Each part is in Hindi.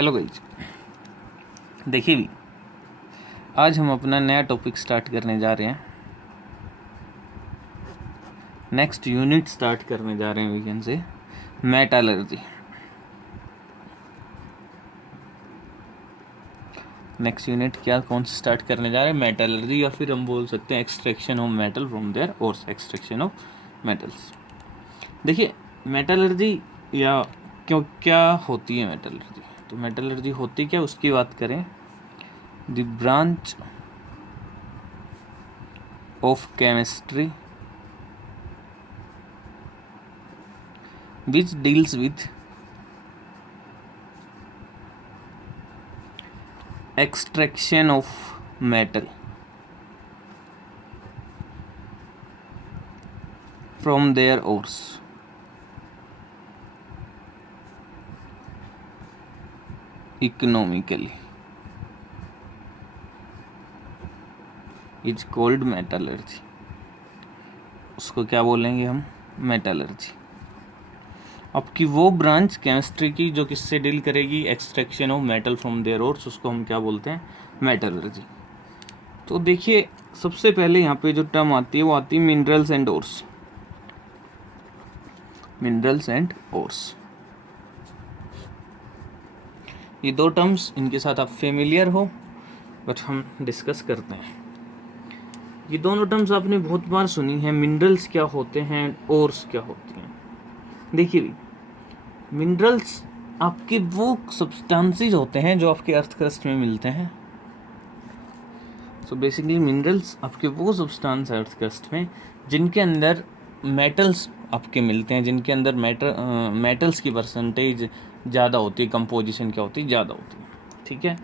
हेलो गाइस, देखिए भी आज हम अपना नया टॉपिक स्टार्ट करने जा रहे हैं। नेक्स्ट यूनिट स्टार्ट करने जा रहे हैं वीकेंड से, मेटलर्जी। नेक्स्ट यूनिट कौन सा स्टार्ट करने जा रहे हैं? मेटलर्जी, या फिर हम बोल सकते हैं extraction of metal from their ores, extraction of metals. देखिए मेटलर्जी या क्या होती है मेटलर्जी। तो मेटलर्जी होती क्या, उसकी बात करें। The branch of chemistry which deals with extraction of metal from their ores economically is called metallurgy। उसको क्या बोलेंगे हम? मेटलर्जी। आपकी वो ब्रांच केमिस्ट्री की जो किससे डील करेगी? Extraction of metal from their ores, उसको हम क्या बोलते हैं? मेटलर्जी। तो देखिए सबसे पहले यहाँ पे जो टर्म आती है वो आती है minerals and ores. Minerals and ores, ये दो टर्म्स, इनके साथ आप फेमिलियर हो, बट हम डिस्कस करते हैं। ये दोनों टर्म्स आपने बहुत बार सुनी है। मिनरल्स क्या होते हैं, ओर्स क्या होती हैं। देखिए मिनरल्स आपके वो सब्सटेंसेस होते हैं जो आपके अर्थ क्रस्ट में मिलते हैं। सो बेसिकली मिनरल्स आपके वो सब्सटेंस अर्थ क्रस्ट में जिनके अंदर मेटल्स आपके मिलते हैं, जिनके अंदर मेटल्स की परसेंटेज ज़्यादा होती है, कंपोजिशन क्या होती है, ज़्यादा होती है। ठीक है,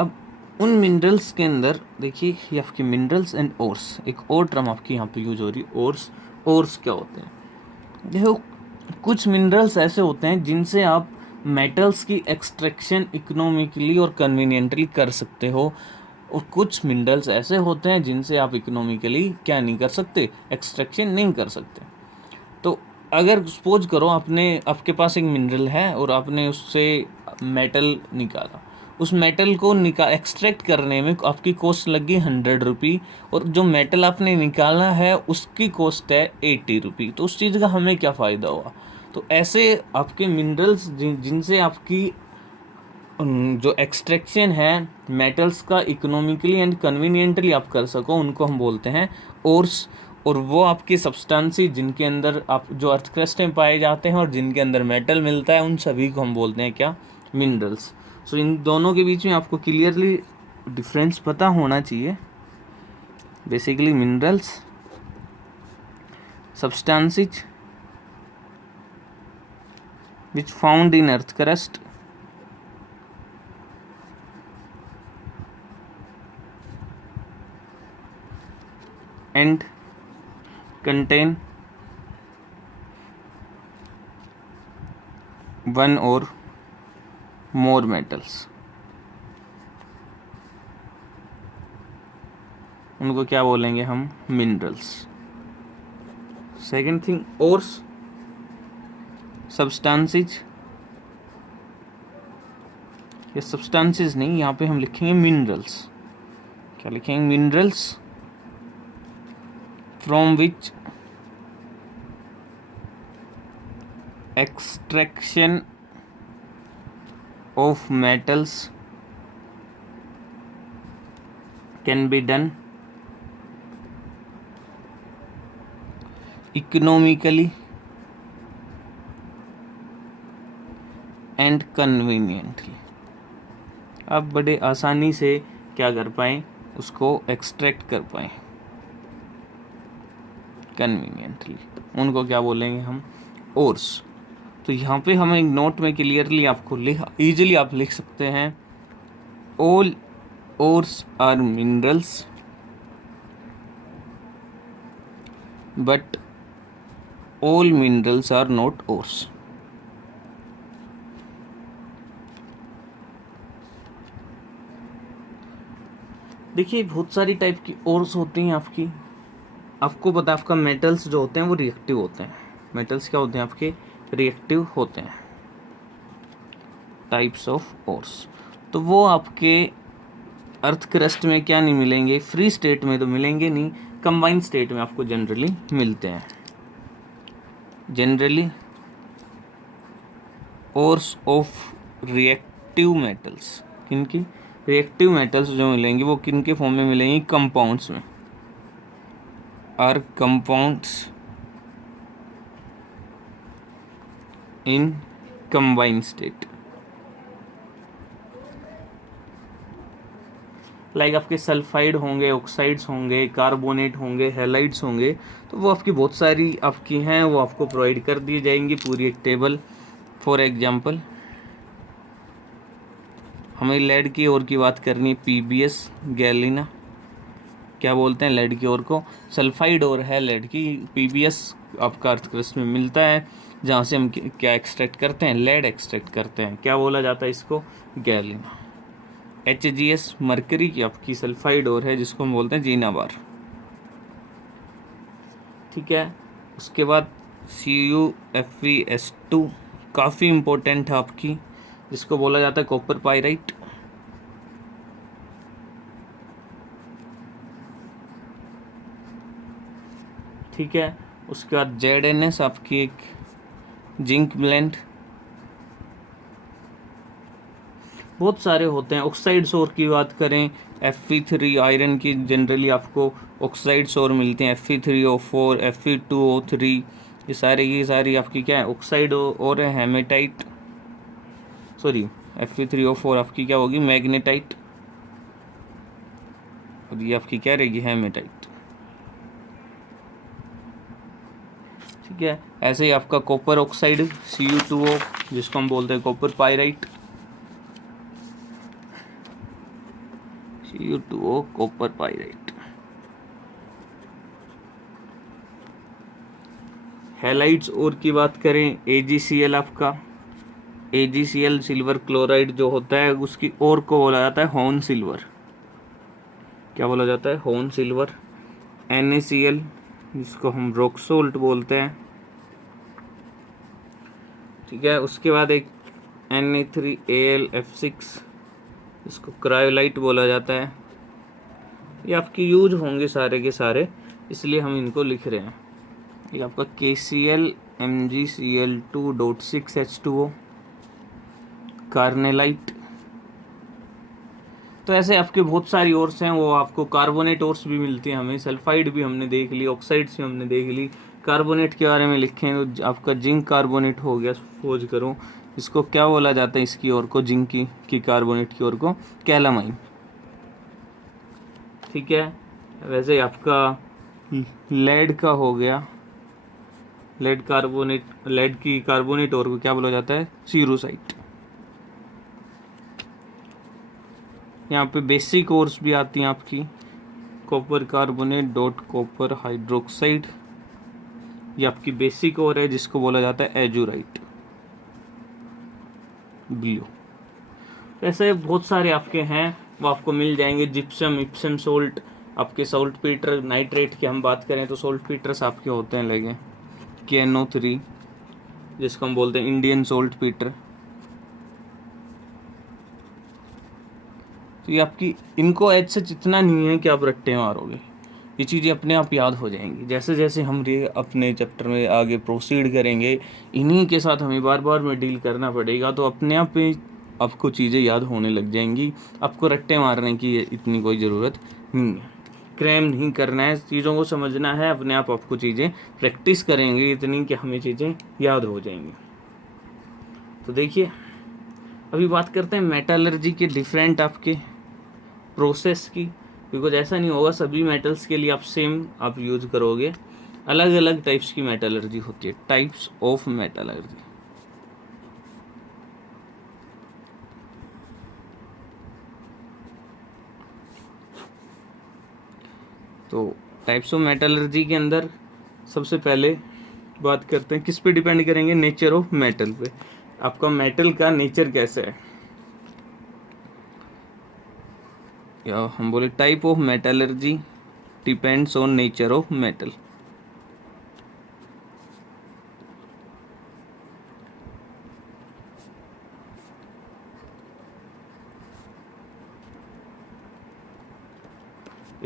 अब उन मिनरल्स के अंदर देखिए ये आपकी मिनरल्स एंड ओर्स, एक और टर्म आपकी यहाँ पे यूज हो रही है, ओर्स। ओर्स क्या होते हैं? देखो कुछ मिनरल्स ऐसे होते हैं जिनसे आप मेटल्स की एक्सट्रैक्शन इकोनॉमिकली और कन्वीनियंटली कर सकते हो, और कुछ मिनरल्स ऐसे होते हैं जिनसे आप इकोनॉमिकली क्या नहीं कर सकते, एक्सट्रैक्शन नहीं कर सकते। तो अगर सपोज करो आपके पास एक मिनरल है और आपने उससे मेटल निकाला, उस मेटल को एक्सट्रैक्ट करने में आपकी कॉस्ट लगी 100 रुपी, और जो मेटल आपने निकाला है उसकी कॉस्ट है 80 रुपी। तो उस चीज़ का हमें क्या फ़ायदा हुआ? तो ऐसे आपके मिनरल्स जिनसे आपकी जो एक्सट्रैक्शन है मेटल्स का इकोनॉमिकली एंड कन्वीनियंटली आप कर सको, उनको हम बोलते हैं ओर्स। और वो आपके सब्सटेंसेस जिनके अंदर आप जो अर्थ क्रस्ट में पाए जाते हैं और जिनके अंदर मेटल मिलता है, उन सभी को हम बोलते हैं क्या? मिनरल्स। सो इन दोनों के बीच में आपको क्लियरली डिफरेंस पता होना चाहिए। Basically minerals substances which found in earth crust and contain one or more metals, उनको क्या बोलेंगे हम? Minerals. Second thing, ores substances, ये सब्सटेंसेस नहीं, यहाँ पे हम लिखेंगे मिनरल्स। क्या लिखेंगे? Minerals from which extraction of metals can be done economically and conveniently. आप बड़े आसानी से क्या कर पाएँ, उसको एक्सट्रैक्ट कर पाएँ कन्वीनियंटली। उनको क्या बोलेंगे हम? ओर्स। तो यहाँ पे हमें एक नोट में क्लियरली आपको ईजिली आप लिख सकते हैं, all ores are minerals but all minerals are not ores. देखिए बहुत सारी टाइप की ओर्स होती हैं आपकी। आपको पता है आपका मेटल्स जो होते हैं वो रिएक्टिव होते हैं। मेटल्स क्या होते हैं आपके? रिएक्टिव होते हैं। Types of ores. तो वो आपके अर्थ क्रस्ट में क्या नहीं मिलेंगे, फ्री स्टेट में तो मिलेंगे नहीं, कंबाइंड स्टेट में आपको जनरली मिलते हैं। Generally ores of reactive metals, किनकी रिएक्टिव मेटल्स जो मिलेंगे वो किन के फॉर्म में मिलेंगी, कंपाउंड्स में, are compounds in combined state. Like आपके सल्फाइड होंगे, ऑक्साइड्स होंगे, कार्बोनेट होंगे, हैलाइड्स होंगे, तो वो आपकी बहुत सारी आपकी हैं, वो आपको प्रोवाइड कर दी जाएंगी पूरी एक टेबल। फॉर एग्जांपल हमें लेड की ओर की बात करनी है, पीबीएस गैलिना, क्या बोलते हैं लेड की ओर को, सल्फाइड ओर है लेड की, पीबीएस आपका अर्थ क्रस्ट में मिलता है, जहाँ से हम क्या एक्सट्रैक्ट करते हैं, लेड एक्सट्रैक्ट करते हैं, क्या बोला जाता है इसको, गैलिना। HGS मरकरी की आपकी सल्फाइड ओर है, जिसको हम बोलते हैं जीनाबार। ठीक है, उसके बाद CuFeS2 काफ़ी इम्पोर्टेंट है आपकी, जिसको बोला जाता है कॉपर पाइराइट। ठीक है, उसके बाद ZNS आपकी एक जिंक ब्लेंड। बहुत सारे होते हैं। ऑक्साइड्स और की बात करें, Fe3 आयरन की जनरली आपको ऑक्साइड्स और मिलते हैं, Fe3O4, Fe2O3, ये सारी आपकी क्या है, ऑक्साइड और है, हेमेटाइट, सॉरी Fe3O4 आपकी क्या होगी, मैग्नेटाइट, और ये आपकी क्या रहेगी, हेमेटाइट। ठीक है, ऐसे ही आपका कॉपर ऑक्साइड Cu2O, जिसको हम बोलते हैं copper pyrite, Cu2O copper pyrite. Halides और की बात करें, AgCl आपका, AgCl सिल्वर क्लोराइड जो होता है, उसकी और को बोला जाता है हॉर्न सिल्वर। क्या बोला जाता है, हॉर्न सिल्वर। NaCl जिसको हम रॉक सोल्ट बोलते हैं। ठीक है, उसके बाद एक Na3AlF6 इसको क्रायोलाइट बोला जाता है। ये आपकी यूज होंगे सारे के सारे, इसलिए हम इनको लिख रहे हैं। ये आपका KCl MgCl2.6H2O कार्नेलाइट। तो ऐसे आपके बहुत सारी ओर्स हैं, वो आपको कार्बोनेट ओर्स भी मिलती हैं हमें, सल्फाइड भी हमने देख ली, ऑक्साइड्स भी हमने देख ली। कार्बोनेट के बारे में लिखें तो आपका जिंक कार्बोनेट हो गया, खोज करो इसको क्या बोला जाता है, इसकी ओर को, जिंक की कार्बोनेट की ओर को कैलामाइन। ठीक है, वैसे आपका लेड का हो गया, लेड की कार्बोनेट ओर को क्या बोला जाता है, सीरोसाइट। यहाँ पे बेसिक ओर्स भी आती हैं आपकी, copper carbonate dot copper hydroxide, ये आपकी बेसिक ओर है, जिसको बोला जाता है एजूराइट ब्लू। ऐसे बहुत सारे आपके हैं, वो आपको मिल जाएंगे। जिप्सम, इप्सम सोल्ट, आपके सोल्ट पीटर, नाइट्रेट की हम बात करें तो सोल्ट पीटर्स आपके होते हैं लगे, KNO3 जिसको हम बोलते हैं इंडियन सोल्ट पीटर। तो ये आपकी, इनको एज से जितना नहीं है कि आप रट्टे मारोगे, ये चीज़ें अपने आप याद हो जाएंगी। जैसे जैसे हम अपने चैप्टर में आगे प्रोसीड करेंगे, इन्हीं के साथ हमें बार बार में डील करना पड़ेगा, तो अपने आप ही आपको चीज़ें याद होने लग जाएंगी। आपको रट्टे मारने की इतनी कोई ज़रूरत नहीं है, क्रैम नहीं करना है, चीज़ों को समझना है, अपने आप आपको चीज़ें प्रैक्टिस करेंगे इतनी कि हमें चीज़ें याद हो जाएंगी। तो देखिए, अभी बात करते हैं मेटलर्जी के डिफरेंट आपके प्रोसेस की, बिकॉज ऐसा नहीं होगा सभी मेटल्स के लिए आप सेम आप यूज करोगे, अलग अलग टाइप्स की मेटलर्जी होती है, टाइप्स ऑफ मेटलर्जी। तो टाइप्स ऑफ मेटलर्जी के अंदर सबसे पहले बात करते हैं, किस पे डिपेंड करेंगे, नेचर ऑफ मेटल पे, आपका मेटल का नेचर कैसा है, या हम बोले type of metallurgy depends on nature of metal.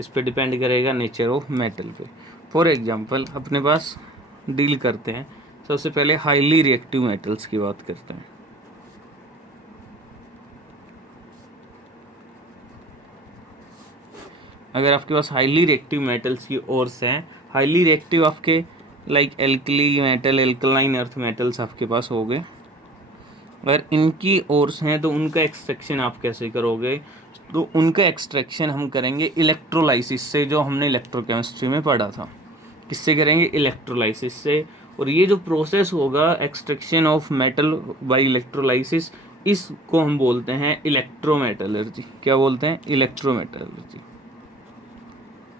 इस पे डिपेंड करेगा नेचर ऑफ मेटल पे। फॉर एग्जांपल अपने पास डील करते हैं, सबसे पहले हाईली रिएक्टिव मेटल्स की बात करते हैं। अगर आपके पास हाईली रिएक्टिव मेटल्स की ओर्स हैं, हाईली रिएक्टिव आपके like alkali metal, alkaline earth metals आपके पास हो गए। अगर इनकी ओर्स हैं तो उनका एक्सट्रैक्शन आप कैसे करोगे? तो उनका एक्सट्रैक्शन हम करेंगे इलेक्ट्रोलाइसिस से, जो हमने इलेक्ट्रोकेमिस्ट्री में पढ़ा था। किससे करेंगे? इलेक्ट्रोलाइसिस से। और ये जो प्रोसेस होगा extraction of metal by electrolysis, इसको हम बोलते हैं इलेक्ट्रोमेटलर्जी। क्या बोलते हैं? Electrometallurgy.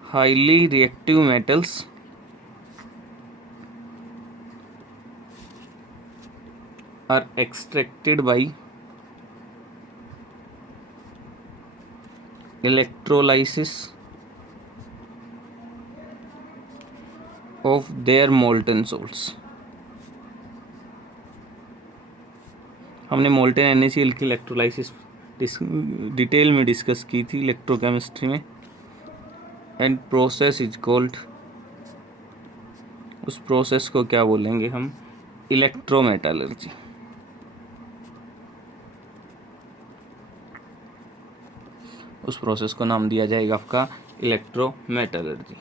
Highly reactive metals are extracted by electrolysis of their molten salts। हमने मोल्टेन NaCl की इलेक्ट्रोलाइसिस डिटेल में डिस्कस की थी इलेक्ट्रोकेमिस्ट्री में। एंड प्रोसेस इज कॉल्ड, उस प्रोसेस को क्या बोलेंगे हम? इलेक्ट्रोमेटलर्जी। उस प्रोसेस को नाम दिया जाएगा आपका इलेक्ट्रोमेटलर्जी।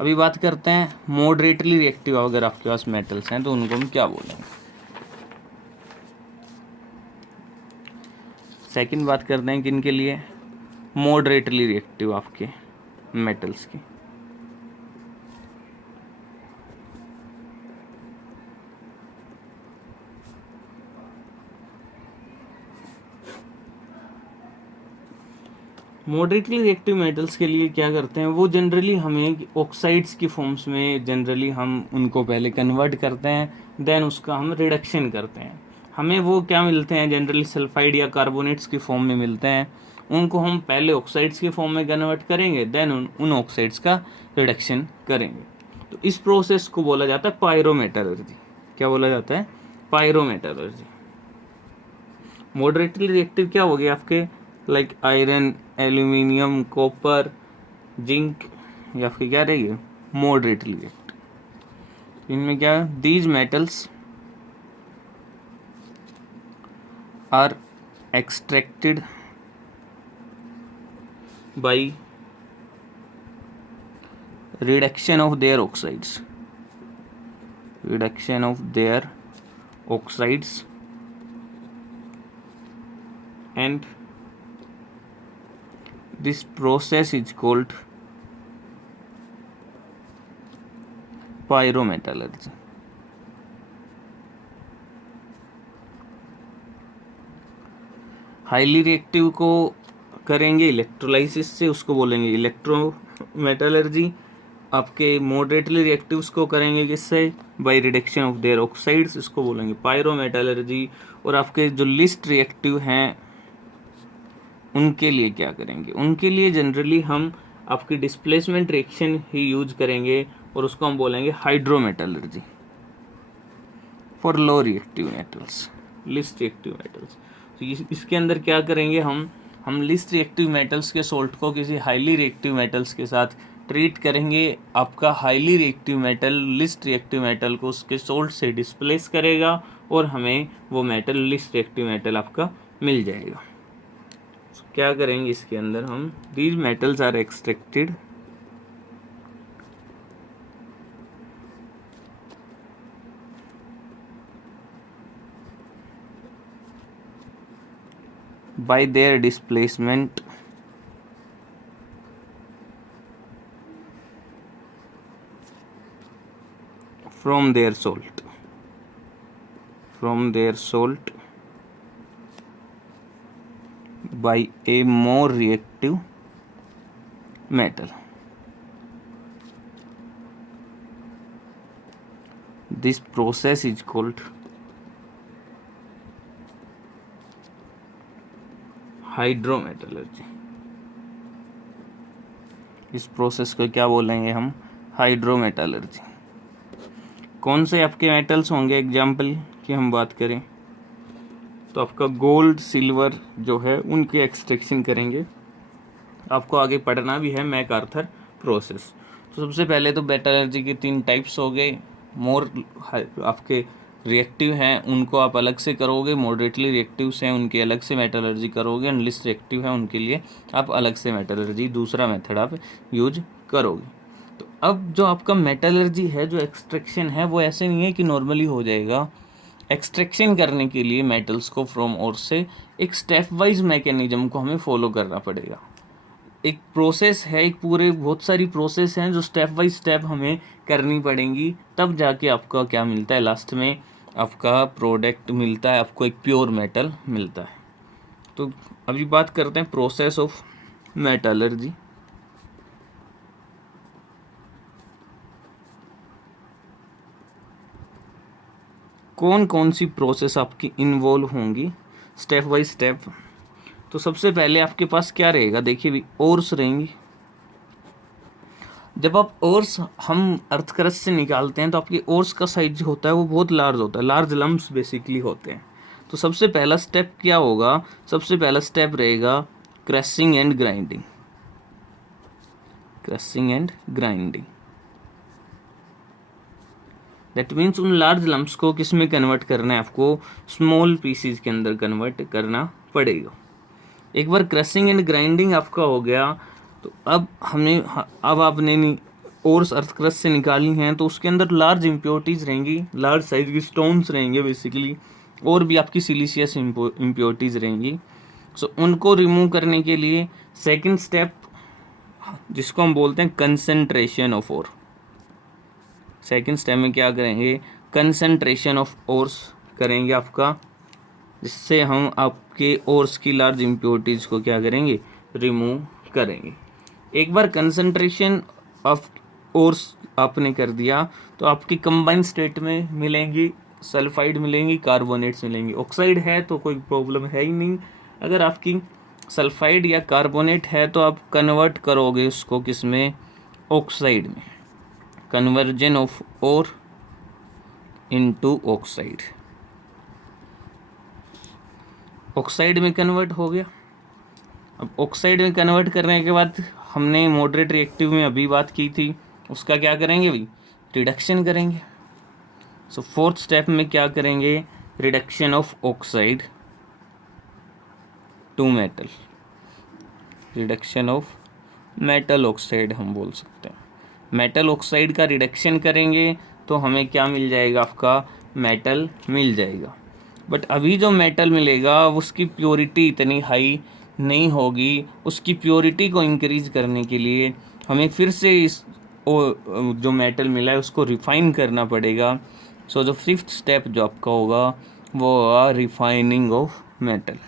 अभी बात करते हैं मॉडरेटली रिएक्टिव, अगर आपके पास मेटल्स हैं तो उनको हम क्या बोलेंगे। सेकंड बात करते हैं किन के लिए? मॉडरेटली रिएक्टिव आपके मेटल्स की। मॉडरेटली रिएक्टिव मेटल्स के लिए क्या करते हैं? वो जनरली हमें ऑक्साइड्स की फॉर्म्स में जनरली हम उनको पहले कन्वर्ट करते हैं, देन उसका हम रिडक्शन करते हैं। हमें वो क्या मिलते हैं? जनरली सल्फाइड या कार्बोनेट्स की फॉर्म में मिलते हैं। उनको हम पहले ऑक्साइड्स की फॉर्म में कन्वर्ट करेंगे, देन उन ऑक्साइड्स का रिडक्शन करेंगे। तो इस प्रोसेस को बोला जाता है पायरोमेटलर्जी। क्या बोला जाता है? पायरोमेटलर्जी। मॉडरेटली रिएक्टिव क्या हो गया आपके? Like iron, aluminium, copper, zinc, या फिर क्या रहेगी? Moderately reactive. इनमें क्या? These metals are extracted by reduction of their oxides, reduction of their oxides and this process is called pyrometallurgy। Highly reactive को करेंगे इलेक्ट्रोलाइसिस से, उसको बोलेंगे इलेक्ट्रोमेटलर्जी। आपके मॉडरेटली रिएक्टिव्स को करेंगे किससे? Bye reduction of their oxides, इसको बोलेंगे पायरोमेटलर्जी। और आपके जो लिस्ट रिएक्टिव हैं उनके लिए क्या करेंगे? उनके लिए जनरली हम आपकी डिस्प्लेसमेंट रिएक्शन ही यूज करेंगे और उसको हम बोलेंगे hydrometallurgy. For low reactive metals, least reactive metals. तो इसके अंदर क्या करेंगे हम लिस्ट रिएक्टिव मेटल्स के सोल्ट को किसी हाईली रिएक्टिव मेटल्स के साथ ट्रीट करेंगे। आपका highly reactive metal least reactive metal को उसके सोल्ट से डिस्प्लेस करेगा और हमें वो मेटल लिस्ट रिएक्टिव मेटल आपका मिल जाएगा। क्या करेंगे इसके अंदर हम? These metals are extracted by their displacement from their salt, by a more reactive metal। This process is called hydrometallurgy. इस प्रोसेस को क्या बोलेंगे हम? हाइड्रोमेटलर्जी। कौन से आपके मेटल्स होंगे? एग्जाम्पल की हम बात करें तो आपका गोल्ड, सिल्वर जो है उनके एक्सट्रैक्शन करेंगे आपको आगे पढ़ना भी है मैकआर्थर प्रोसेस। तो सबसे पहले तो मेटलर्जी के 3 टाइप्स हो गए। मोर आपके रिएक्टिव हैं उनको आप अलग से करोगे, मॉडरेटली रिएक्टिव्स हैं उनके अलग से मेटलर्जी करोगे, एंड लिस्ट रिएक्टिव है उनके लिए आप अलग से मेटलर्जी दूसरा मेथड आप यूज करोगे। तो अब जो आपका मेटलर्जी है, जो एक्सट्रैक्शन है, वो ऐसे नहीं है कि नॉर्मली हो जाएगा। एक्सट्रैक्शन करने के लिए मेटल्स को फ्रॉम ओर से एक स्टेप वाइज मैकेनिज्म को हमें फॉलो करना पड़ेगा। एक प्रोसेस है, एक पूरे बहुत सारी प्रोसेस हैं जो स्टेप बाय स्टेप हमें करनी पड़ेंगी, तब जाके आपका क्या मिलता है, लास्ट में आपका प्रोडक्ट मिलता है, आपको एक प्योर मेटल मिलता है। तो अभी बात करते हैं प्रोसेस ऑफ मेटलर्जी। कौन कौन सी प्रोसेस आपकी इन्वॉल्व होंगी स्टेप बाय स्टेप। तो सबसे पहले आपके पास क्या रहेगा, देखिए भी ओर्स रहेंगी। जब आप ओर्स हम अर्थ क्रस्ट से निकालते हैं तो आपकी ओर्स का साइज जो होता है वो बहुत लार्ज होता है, लार्ज लम्प्स बेसिकली होते हैं। तो सबसे पहला स्टेप क्या होगा, सबसे पहला स्टेप रहेगा crushing and grinding. Crushing and grinding that means उन लार्ज लम्प्स को किस में कन्वर्ट करना है, आपको स्मॉल पीसीज के अंदर कन्वर्ट करना पड़ेगा। एक बार क्रशिंग एंड ग्राइंडिंग आपका हो गया तो अब आपने ओर्स अर्थ क्रस्ट से निकाली हैं, तो उसके अंदर लार्ज इम्प्योरिटीज़ रहेंगी, लार्ज साइज की स्टोन्स रहेंगे बेसिकली, और भी आपकी सिलिशियस इम्प्योरिटीज़ रहेंगी। सो उनको रिमूव करने के लिए सेकंड स्टेप, जिसको हम बोलते हैं concentration of ore, second step में क्या करेंगे, कंसंट्रेशन ऑफ ओर्स करेंगे आपका, जिससे हम आपके ओर्स की लार्ज इम्प्योरिटीज़ को क्या करेंगे, रिमूव करेंगे। एक बार कंसंट्रेशन ऑफ ओर्स आपने कर दिया तो आपकी कंबाइंड स्टेट में मिलेंगी सल्फाइड मिलेंगी, कार्बोनेट्स मिलेंगी। ऑक्साइड है तो कोई प्रॉब्लम है ही नहीं। अगर आपकी सल्फाइड या कार्बोनेट है तो आप कन्वर्ट करोगे उसको किस में, ऑक्साइड में। Conversion of ore into oxide, oxide में कन्वर्ट हो गया। अब ऑक्साइड में कन्वर्ट करने के बाद हमने मॉडरेट रिएक्टिव में अभी बात की थी, उसका क्या करेंगे भाई, रिडक्शन करेंगे। सो फोर्थ स्टेप में क्या करेंगे, reduction of oxide to metal, reduction of metal oxide हम बोल सकते हैं। मेटल ऑक्साइड का रिडक्शन करेंगे तो हमें क्या मिल जाएगा, आपका मेटल मिल जाएगा। बट अभी जो मेटल मिलेगा उसकी प्योरिटी इतनी हाई नहीं होगी। उसकी प्योरिटी को इंक्रीज करने के लिए हमें फिर से इस जो मेटल मिला है उसको रिफाइन करना पड़ेगा। सो जो फिफ्थ स्टेप जो आपका होगा वो होगा रिफाइनिंग ऑफ मेटल।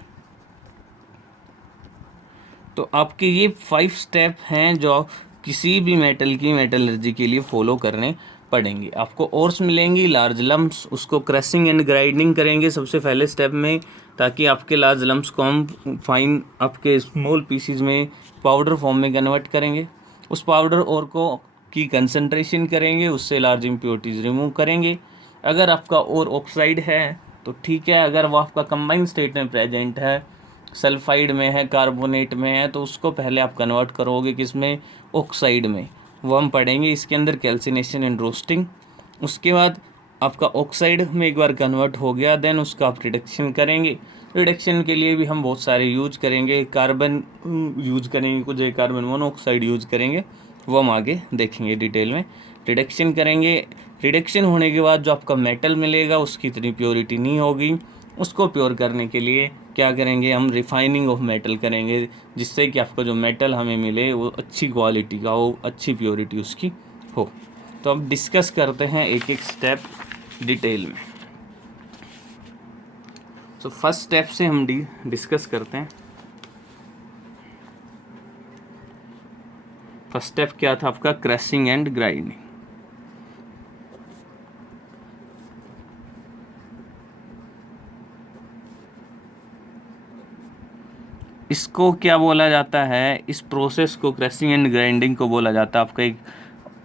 तो आपके ये 5 स्टेप हैं जो किसी भी मेटल की मेटलर्जी के लिए फॉलो करने पड़ेंगे। आपको ओर्स मिलेंगी लार्ज लम्प्स, उसको क्रशिंग एंड ग्राइंडिंग करेंगे सबसे पहले स्टेप में, ताकि आपके लार्ज लम्प्स को हम फाइन आपके स्मॉल पीसीज में पाउडर फॉर्म में कन्वर्ट करेंगे। उस पाउडर और को की कंसंट्रेशन करेंगे, उससे लार्ज इम्प्योरिटीज़ रिमूव करेंगे। अगर आपका और ऑक्साइड है तो ठीक है, अगर वो आपका कंबाइंड स्टेट में प्रेजेंट है, सल्फाइड में है, कार्बोनेट में है, तो उसको पहले आप कन्वर्ट करोगे किस में, ऑक्साइड में। वो हम पढ़ेंगे इसके अंदर कैल्सिनेशन एंड रोस्टिंग। उसके बाद आपका ऑक्साइड में एक बार कन्वर्ट हो गया, देन उसका आप रिडक्शन करेंगे। रिडक्शन के लिए भी हम बहुत सारे यूज करेंगे, कार्बन यूज करेंगे, कुछ कार्बन मोनोऑक्साइड यूज करेंगे, वो हम आगे देखेंगे डिटेल में। रिडक्शन करेंगे, रिडक्शन होने के बाद जो आपका मेटल मिलेगा उसकी इतनी प्योरिटी नहीं होगी, उसको प्योर करने के लिए क्या करेंगे, हम रिफाइनिंग ऑफ मेटल करेंगे, जिससे कि आपका जो मेटल हमें मिले वो अच्छी क्वालिटी का हो, अच्छी प्योरिटी उसकी हो। तो अब डिस्कस करते हैं एक एक स्टेप डिटेल में। तो फर्स्ट स्टेप से हम डिस्कस करते हैं। फर्स्ट स्टेप क्या था आपका, क्रशिंग एंड ग्राइंडिंग। इसको क्या बोला जाता है, इस प्रोसेस को क्रशिंग एंड ग्राइंडिंग को बोला जाता है, आपका एक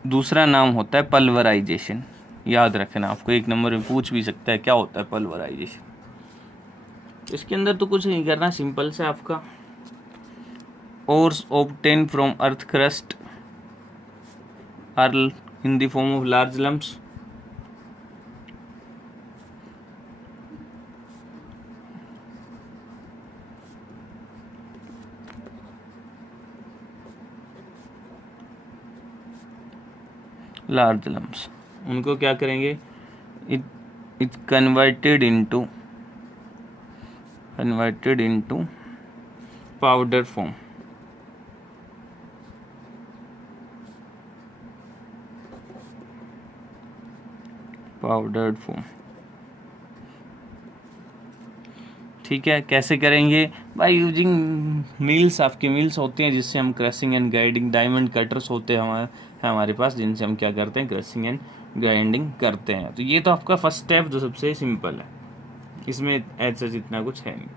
दूसरा नाम होता है पल्वराइजेशन। याद रखना, आपको एक नंबर में पूछ भी सकता है क्या होता है पल्वराइजेशन। इसके अंदर तो कुछ नहीं करना, सिंपल से आपका ores obtained from earth crust are in the form of large lumps. Large lumps, उनको क्या करेंगे, it converted into powder form. Powdered form. ठीक है, कैसे करेंगे, बाय यूजिंग मिल्स. आपकी मिल्स होती हैं जिससे हम crushing and grinding, diamond cutters होते हैं हमारे पास, जिनसे हम क्या करते हैं, क्रशिंग एंड ग्राइंडिंग करते हैं. तो ये तो आपका फर्स्ट स्टेप जो सबसे सिंपल है, इसमें ऐसा जितना कुछ है नहीं.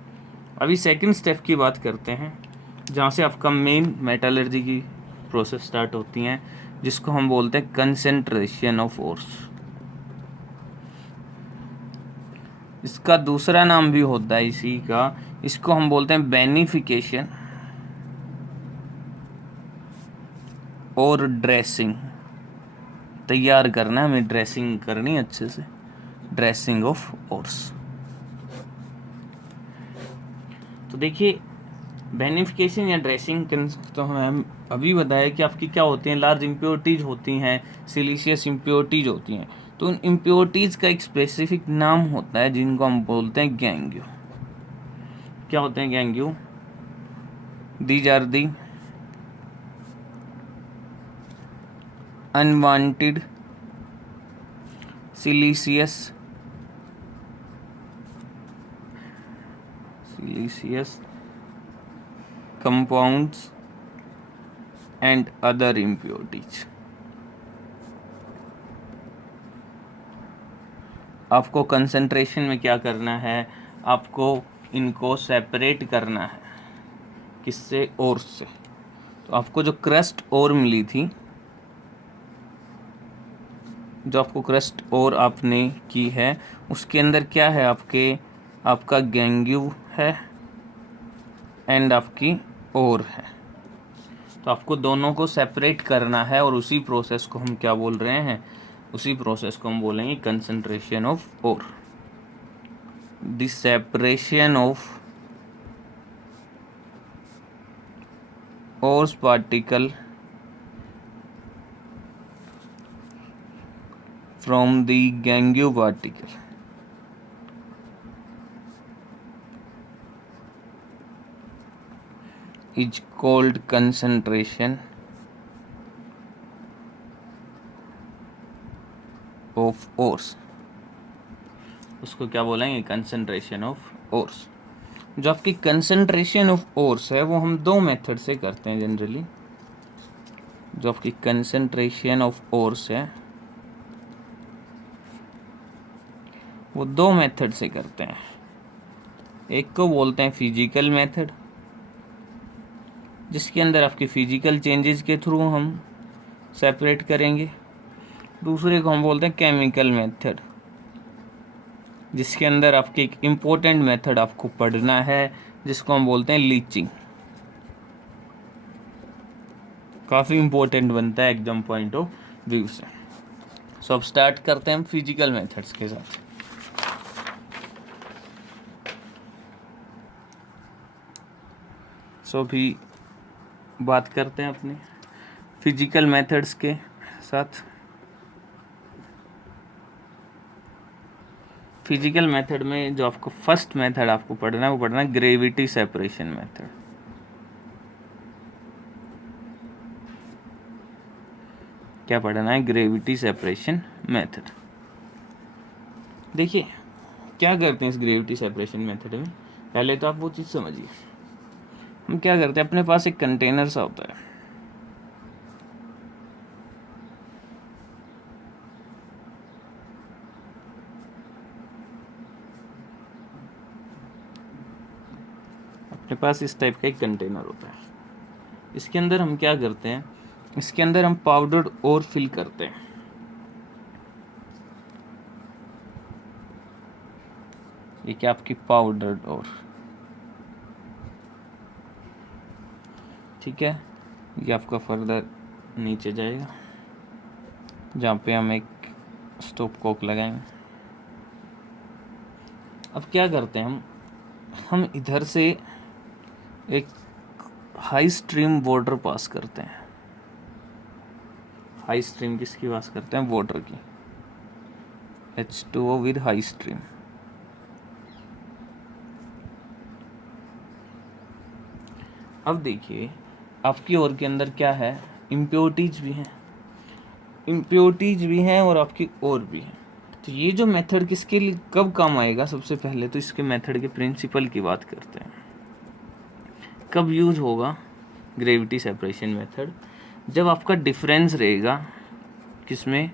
अभी सेकंड स्टेप की बात करते हैं, जहाँ से आपका मेन मेटलर्जी की प्रोसेस स्टार्ट होती हैं, जिसको हम बोलते हैं कंसेंट्रेशन ऑफ ओर्स. इसका दूसरा नाम भी होता है इसी का, इसको हम बोलते हैं बेनिफिकेशन और ड्रेसिंग. तैयार करना है हमें, ड्रेसिंग करनी अच्छे से, ड्रेसिंग ऑफ ओर्स. तो देखिए, बेनिफिकेशन या ड्रेसिंग तो हम अभी बताया कि आपकी क्या होती हैं, लार्ज इम्प्योरिटीज होती हैं, सिलिशियस इम्प्योरिटीज होती हैं. तो उन इम्प्योरिटीज का एक स्पेसिफिक नाम होता है जिनको हम बोलते हैं गैंग्यू. क्या होते हैं gangue? These are the unwanted siliceous compounds and other impurities. आपको कंसंट्रेशन में क्या करना है, आपको इनको सेपरेट करना है. किससे? ओर्स से. तो आपको जो क्रस्ट ओर मिली थी, जो आपको क्रस्ट ओर आपने की है, उसके अंदर क्या है, आपका गैंग्यू है एंड आपकी ओर है. तो आपको दोनों को सेपरेट करना है, और उसी प्रोसेस को हम क्या बोल रहे हैं, उसी प्रोसेस को हम बोलेंगे concentration of ore. The separation of ores particle from the gangue particle is called concentration of ores. उसको क्या बोलेंगे, कंसंट्रेशन ऑफ ओर्स. जो आपकी कंसंट्रेशन ऑफ ओर्स है वो हम दो मेथड से करते हैं जनरली. जो आपकी कंसंट्रेशन ऑफ ओर्स है वो दो मेथड से करते हैं. एक को बोलते हैं फिजिकल मेथड, जिसके अंदर आपके फिजिकल चेंजेस के थ्रू हम सेपरेट करेंगे. दूसरे को हम बोलते हैं केमिकल मेथड, जिसके अंदर आपके एक इम्पोर्टेंट मेथड आपको पढ़ना है, जिसको हम बोलते हैं लीचिंग. काफ़ी इम्पोर्टेंट बनता है एग्जाम पॉइंट ऑफ व्यू से. सो अब स्टार्ट करते हैं हम फिजिकल मेथड्स के साथ. सो भी बात करते हैं अपने फिजिकल मेथड्स के साथ. फिजिकल मेथड में जो आपको फर्स्ट मेथड आपको पढ़ना है वो पढ़ना है ग्रेविटी सेपरेशन मेथड. क्या पढ़ना है? Gravity separation method. देखिए क्या करते हैं इस ग्रेविटी सेपरेशन मेथड में. पहले तो आप वो चीज़ समझिए, हम क्या करते हैं, अपने पास एक कंटेनर सा होता है. अपने पास इस टाइप का एक कंटेनर होता है. इसके अंदर हम क्या करते हैं, इसके अंदर हम पाउडर्ड ओर फिल करते हैं. ये क्या आपकी पाउडर्ड ओर. ठीक है, ये आपका फर्दर नीचे जाएगा जहाँ पे हम एक स्टॉप कॉक लगाएंगे। अब क्या करते हैं हम इधर से एक हाई स्ट्रीम वाटर पास करते हैं। हाई स्ट्रीम किसकी पास करते हैं? वाटर की, H2O विद हाई स्ट्रीम। अब देखिए आपकी ओर के अंदर क्या है, इम्प्योरिटीज भी हैं, इम्प्योरिटीज भी हैं और आपकी ओर भी है। तो ये जो मेथड किसके लिए कब काम आएगा? सबसे पहले तो इसके मेथड के प्रिंसिपल की बात करते हैं। कब यूज होगा ग्रेविटी सेपरेशन मेथड? जब आपका डिफरेंस रहेगा किसमें?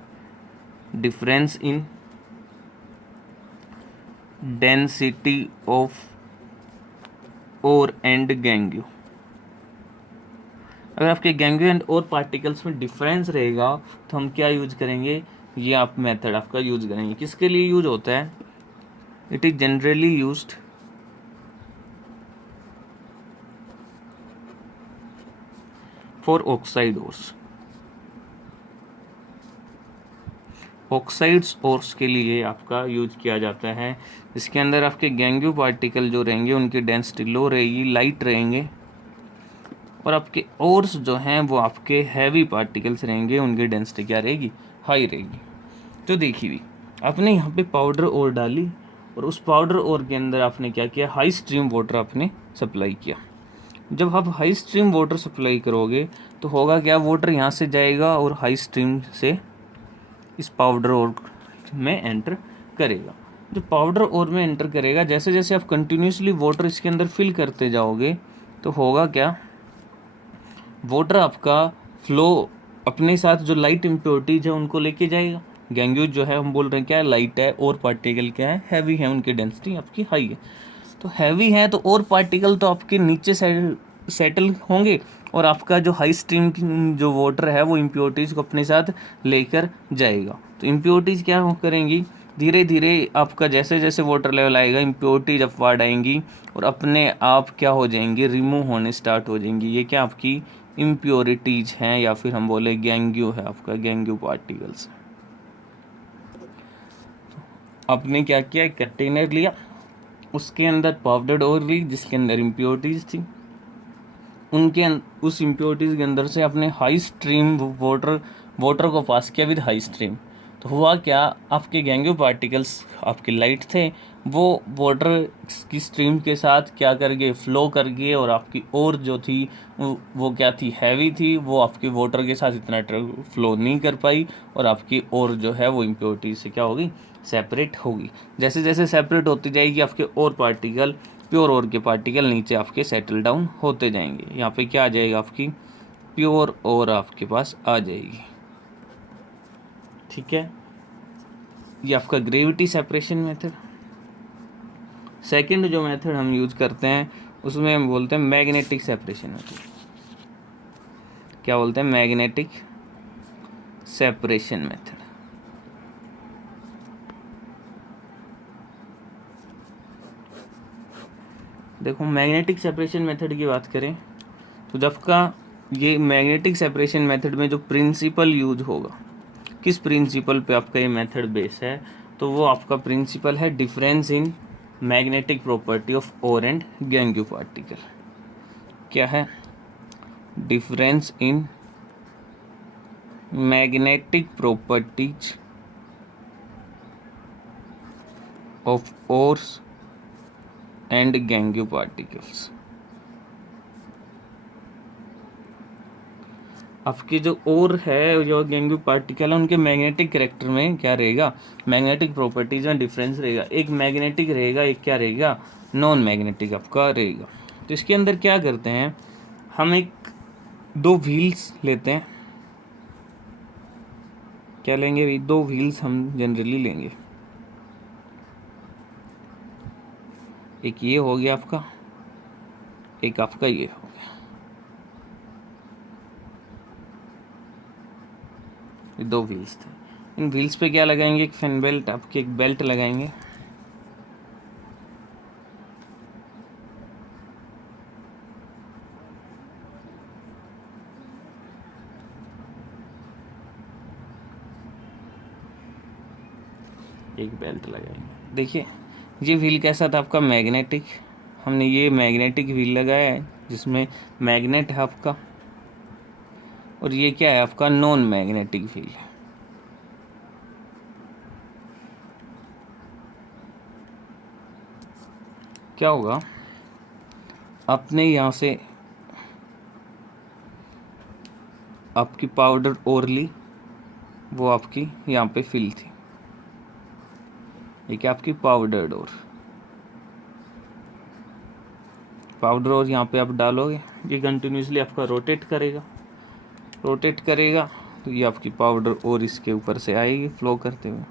Difference in density of ore and gangue. अगर आपके गैंग्यू एंड और पार्टिकल्स में डिफरेंस रहेगा तो हम क्या यूज करेंगे? ये आप मेथड आपका यूज करेंगे। किसके लिए यूज होता है? It is generally used for oxide ores. Oxides ores के लिए आपका यूज किया जाता है। इसके अंदर आपके गैंग्यू पार्टिकल जो रहेंगे उनकी डेंसिटी लो रहेगी, लाइट रहेंगे, और आपके ओर्स जो हैं वो आपके हैवी पार्टिकल्स रहेंगे, उनकी डेंसिटी क्या रहेगी? हाई रहेगी। तो देखिए आपने यहाँ पे पाउडर ओर डाली और उस पाउडर ओर के अंदर आपने क्या किया? हाई स्ट्रीम वाटर आपने सप्लाई किया। जब आप हाई स्ट्रीम वाटर सप्लाई करोगे तो होगा क्या? वाटर यहाँ से जाएगा और हाई स्ट्रीम से इस पाउडर ओर में एंटर करेगा। जो पाउडर ओर में एंटर करेगा, जैसे जैसे आप कंटिन्यूसली वाटर इसके अंदर फिल करते जाओगे तो होगा क्या? वाटर आपका फ्लो अपने साथ जो लाइट इम्प्योरिटीज है उनको लेके जाएगा। गैंग्यू जो है हम बोल रहे हैं क्या है? लाइट है, और पार्टिकल क्या है? हैवी है, उनकी डेंसिटी आपकी हाई है। तो हैवी है तो और पार्टिकल तो आपके नीचे सेटल होंगे, और आपका जो हाई स्ट्रीम की जो वाटर है वो इम्प्योरिटीज़ को अपने साथ लेकर जाएगा। तो इम्प्योरिटीज़ क्या करेंगी? धीरे धीरे आपका जैसे जैसे वाटर लेवल आएगा इम्प्योरिटीज अपवार्ड आएंगी और अपने आप क्या हो जाएंगी? रिमूव होने स्टार्ट हो जाएंगी। ये क्या आपकी इम्प्योरिटीज हैं, या फिर हम बोले गैंग्यू है, आपका गैंग्यू पार्टिकल्स। आपने क्या किया? एक कंटेनर लिया, उसके अंदर पाउडर्ड ओर ली जिसके अंदर इम्प्योरिटीज थी, उस इम्प्योरिटीज के अंदर से अपने हाई स्ट्रीम वाटर को पास किया विद हाई स्ट्रीम। तो हुआ क्या? आपके गैंग्यू पार्टिकल्स आपके लाइट थे, वो वाटर की स्ट्रीम के साथ क्या कर गए? फ्लो कर गए, और आपकी ओर जो थी वो क्या थी? हैवी थी, वो आपके वाटर के साथ इतना फ्लो नहीं कर पाई, और आपकी ओर जो है वो इम्प्योरिटीज से क्या होगी? सेपरेट होगी। जैसे जैसे सेपरेट होती जाएगी आपके और पार्टिकल, प्योर ओर के पार्टिकल नीचे आपके सेटल डाउन होते जाएंगे। यहाँ पे क्या आ जाएगा? आपकी प्योर ओर आपके पास आ जाएगी। ठीक है, ये आपका ग्रेविटी सेपरेशन मेथड। सेकंड जो मेथड हम यूज करते हैं उसमें हम बोलते हैं मैग्नेटिक सेपरेशन मेथड। क्या बोलते हैं? Magnetic separation method. देखो मैग्नेटिक सेपरेशन मेथड की बात करें तो जब का ये मैग्नेटिक सेपरेशन मेथड में जो प्रिंसिपल यूज होगा, किस प्रिंसिपल पे आपका ये मेथड बेस है? तो वो आपका प्रिंसिपल है difference in magnetic property of ore and gangue particle. क्या है? Difference in magnetic properties of ores and gangue particles. आपके जो ओर है, जो गैंग्यू पार्टिकल है, उनके मैग्नेटिक कैरेक्टर में क्या रहेगा? मैग्नेटिक प्रॉपर्टीज में डिफरेंस रहेगा। एक मैग्नेटिक रहेगा, एक क्या रहेगा? नॉन मैग्नेटिक आपका रहेगा। तो इसके अंदर क्या करते हैं हम? एक दो व्हील्स लेते हैं। क्या लेंगे भाई? दो व्हील्स हम जनरली लेंगे। एक ये हो गया आपका, एक आपका ये हो गया। ये दो व्हील्स थे। इन व्हील्स पे क्या लगाएंगे? एक फैन बेल्ट, आपके एक बेल्ट लगाएंगे। एक बेल्ट लगाएंगे। देखिए ये व्हील कैसा था आपका, मैग्नेटिक। हमने ये मैग्नेटिक व्हील लगाया है जिसमें मैग्नेट है आपका, और ये क्या है आपका, नॉन मैग्नेटिक व्हील है। क्या होगा, आपने यहाँ से आपकी पाउडर ओर ली, वो आपकी यहाँ पे फिल थी, ये क्या आपकी पाउडर ओर। पाउडर ओर यहाँ पे आप डालोगे, ये कंटिन्यूसली आपका रोटेट करेगा, रोटेट करेगा, तो ये आपकी पाउडर और इसके ऊपर से आएगी फ्लो करते हुए।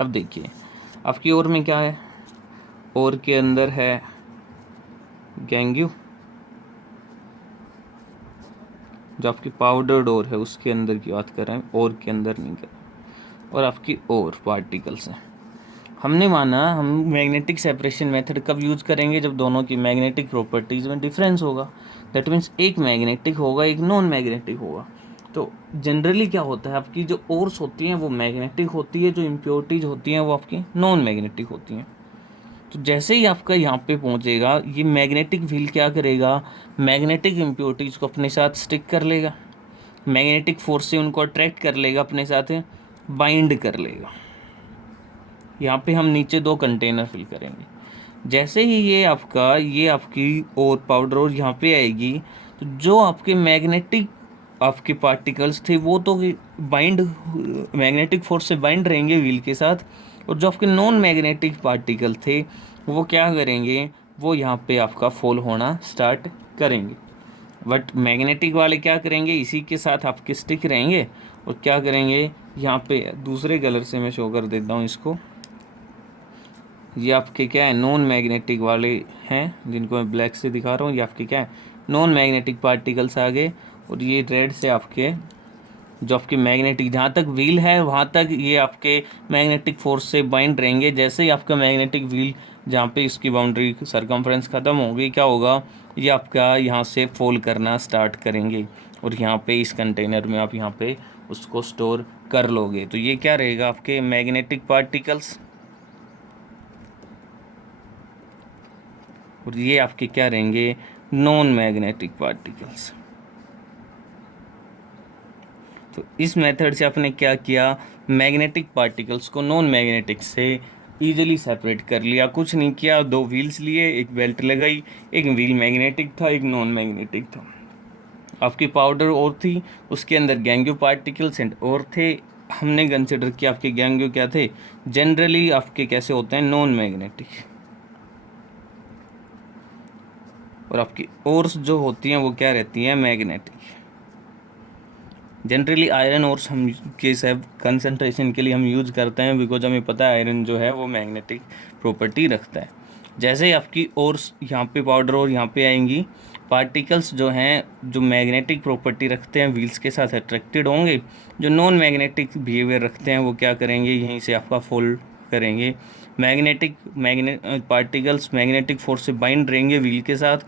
अब देखिए आपकी ओर में क्या है, ओर के अंदर है गैंग्यू, जो आपकी पाउडर ओर है उसके अंदर की बात कर रहे हैं, ओर के अंदर नहीं कर रहे हैं। और आपकी ओर पार्टिकल्स हैं। हमने माना हम मैग्नेटिक सेपरेशन मेथड कब यूज़ करेंगे, जब दोनों की मैग्नेटिक प्रॉपर्टीज़ में डिफरेंस होगा। दैट मीन्स एक मैग्नेटिक होगा, एक नॉन मैग्नेटिक होगा। तो जनरली क्या होता है, आपकी जो ओर्स होती हैं वो मैग्नेटिक होती है, जो इम्प्योरिटीज होती हैं वो आपकी नॉन मैग्नेटिक होती हैं। तो जैसे ही आपका यहाँ पे पहुँचेगा, ये मैग्नेटिक व्हील क्या करेगा, मैग्नेटिक इम्प्योरिटीज़ को अपने साथ स्टिक कर लेगा, मैग्नेटिक फोर्स से उनको अट्रैक्ट कर लेगा, अपने साथ बाइंड कर लेगा। यहाँ पे हम नीचे 2 कंटेनर फिल करेंगे। जैसे ही ये आपकी और पाउडर और यहाँ पे आएगी, तो जो आपके मैग्नेटिक आपके पार्टिकल्स थे वो तो बाइंड, मैग्नेटिक फोर्स से बाइंड रहेंगे व्हील के साथ, और जो आपके नॉन मैग्नेटिक पार्टिकल थे वो क्या करेंगे, वो यहाँ पे आपका फॉल होना स्टार्ट करेंगे। बट मैग्नेटिक वाले क्या करेंगे, इसी के साथ आपके स्टिक रहेंगे, और क्या करेंगे, यहाँ पे दूसरे कलर से मैं शो कर देता हूँ इसको। ये आपके क्या है, नॉन मैग्नेटिक वाले हैं, जिनको मैं ब्लैक से दिखा रहा हूँ। ये आपके क्या है, नॉन मैग्नेटिक पार्टिकल्स आ गए, और ये रेड से आपके जो आपके मैग्नेटिक, जहाँ तक व्हील है वहाँ तक ये आपके मैग्नेटिक फोर्स से बाइंड रहेंगे। जैसे ही आपका मैग्नेटिक व्हील जहाँ पे इसकी बाउंड्री सरकमफ्रेंस ख़त्म होगी, क्या होगा, ये आपका यहाँ से फॉल करना स्टार्ट करेंगे, और यहाँ पे इस कंटेनर में आप यहाँ पे उसको स्टोर कर लोगे। तो ये क्या रहेगा, आपके मैग्नेटिक पार्टिकल्स, और ये आपके क्या रहेंगे, नॉन मैग्नेटिक पार्टिकल्स। तो इस मेथड से आपने क्या किया, मैग्नेटिक पार्टिकल्स को नॉन मैग्नेटिक से ईजिली सेपरेट कर लिया। कुछ नहीं किया, 2 व्हील्स लिए, एक बेल्ट लगाई, एक व्हील मैग्नेटिक था, एक नॉन मैग्नेटिक था। आपकी पाउडर और थी, उसके अंदर गैंग्यू पार्टिकल्स एंड और थे। हमने कंसिडर किया आपके गैंग्यू क्या थे, जनरली आपके कैसे होते हैं, नॉन मैग्नेटिक। और आपकी ओर्स जो होती हैं वो क्या रहती हैं, मैग्नेटिक। जनरली आयरन ओर्स हम के सब कंसंट्रेशन के लिए हम यूज़ करते हैं, बिकॉज हमें पता है आयरन जो है वो मैग्नेटिक प्रॉपर्टी रखता है। जैसे ही आपकी ओर्स यहाँ पे पाउडर और यहाँ पे आएंगी, पार्टिकल्स जो हैं जो मैग्नेटिक प्रॉपर्टी रखते हैं व्हील्स के साथ अट्रैक्टेड होंगे, जो नॉन मैग्नेटिक बिहेवियर रखते हैं वो क्या करेंगे, यहीं से आपका फॉल करेंगे। पार्टिकल्स मैग्नेटिक फोर्स से बाइंड रहेंगे व्हील के साथ,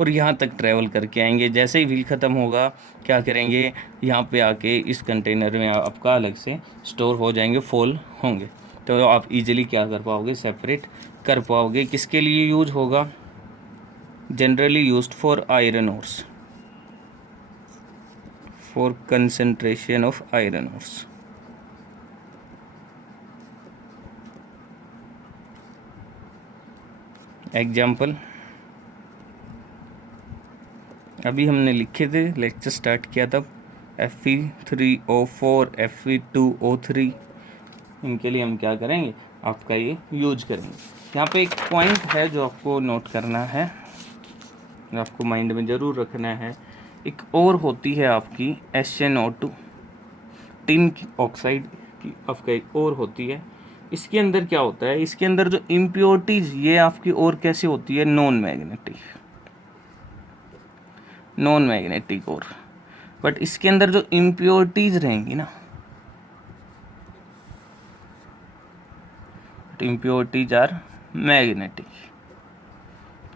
और यहाँ तक ट्रैवल करके आएंगे। जैसे ही व्हील ख़त्म होगा, क्या करेंगे, यहाँ पे आके इस कंटेनर में आपका अलग से स्टोर हो जाएंगे, फॉल होंगे। तो आप इजीली क्या कर पाओगे, सेपरेट कर पाओगे। किसके लिए यूज होगा, generally used for iron ores, for concentration of iron ores. Example अभी हमने लिखे थे, लेक्चर स्टार्ट किया तब, Fe3O4, Fe2O3, इनके लिए हम क्या करेंगे, आपका ये यूज करेंगे। यहाँ पे एक पॉइंट है जो आपको नोट करना है, आपको माइंड में ज़रूर रखना है। एक और होती है आपकी SnO2, टिन ऑक्साइड की आपका एक और होती है। इसके अंदर क्या होता है, इसके अंदर जो इम्प्योरिटीज ये आपकी और कैसे होती है, नॉन मैग्नेटिक और। बट इसके अंदर जो इम्प्योरिटीज रहेंगी ना, इम्प्योरिटीज आर मैग्नेटिक।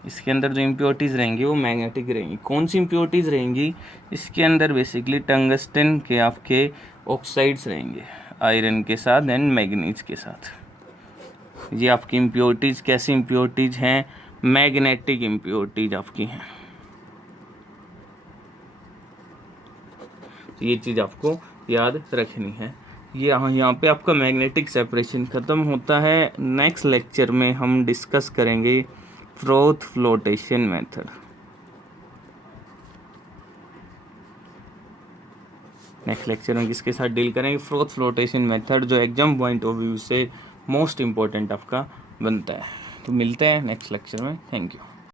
इसके अंदर जो इम्प्योरिटीज रहेंगी वो मैग्नेटिक रहेंगी। कौन सी इम्प्योरिटीज रहेंगी, इसके अंदर बेसिकली टंगस्टन के आपके ऑक्साइड्स रहेंगे आयरन के साथ एंड मैग्नीज के साथ। ये आपकी इम्प्योरिटीज़ कैसी इम्प्योरिटीज़ हैं? मैग्नेटिक इम्प्योरिटीज आपकी हैं। ये चीज़ आपको याद रखनी है। ये यहाँ पे आपका मैग्नेटिक सेपरेशन ख़त्म होता है। नेक्स्ट लेक्चर में हम डिस्कस करेंगे froth flotation method. Next lecture में किसके साथ डील करेंगे? फ्रोथ फ्लोटेशन मेथड, जो एग्जाम पॉइंट ऑफ व्यू से मोस्ट इम्पोर्टेंट आपका बनता है। तो मिलते हैं नेक्स्ट लेक्चर में। Thank you.